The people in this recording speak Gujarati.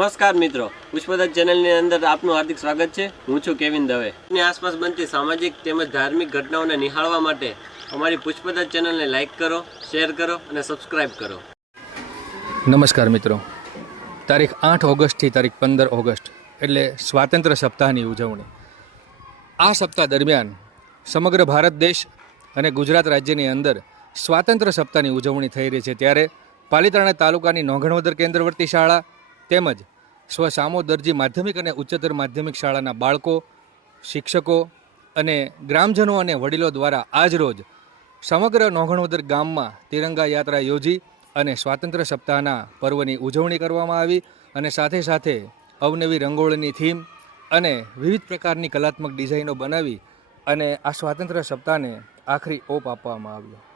નમસ્કાર મિત્રો. પુષ્પદત્ત ચેનલની અંદર આપનું હાર્દિક સ્વાગત છે. હું છું કેવિન દવે. ની આસપાસ બનતી સામાજિક તેમજ ધાર્મિક ઘટનાઓને નિહાળવા માટે અમારી પુષ્પદત્ત ચેનલને લાઇક કરો, શેર કરો અને સબસ્ક્રાઇબ કરો. નમસ્કાર મિત્રો. તારીખ આઠ ઓગસ્ટથી તારીખ પંદર ઓગસ્ટ, એટલે સ્વાતંત્ર્ય સપ્તાહની ઉજવણી. આ સપ્તાહ દરમિયાન સમગ્ર ભારત દેશ અને ગુજરાત રાજ્યની અંદર સ્વાતંત્ર્ય સપ્તાહની ઉજવણી થઈ રહી છે. ત્યારે પાલિતાણા તાલુકાની નોંઘણવદર કેન્દ્રવર્તી શાળા તેમજ સ્વસામો દરજી માધ્યમિક અને ઉચ્ચતર માધ્યમિક શાળાના બાળકો, શિક્ષકો અને ગ્રામજનો અને વડીલો દ્વારા આજરોજ સમગ્ર નોઘણોદર ગામમાં તિરંગા યાત્રા યોજી અને સ્વાતંત્ર્ય સપ્તાહના પર્વની ઉજવણી કરવામાં આવી અને સાથે સાથે અવનવી રંગોળીની થીમ અને વિવિધ પ્રકારની કલાત્મક ડિઝાઇનો બનાવી અને આ સ્વાતંત્ર્ય સપ્તાહને આખરી ઓપ આપવામાં આવ્યો.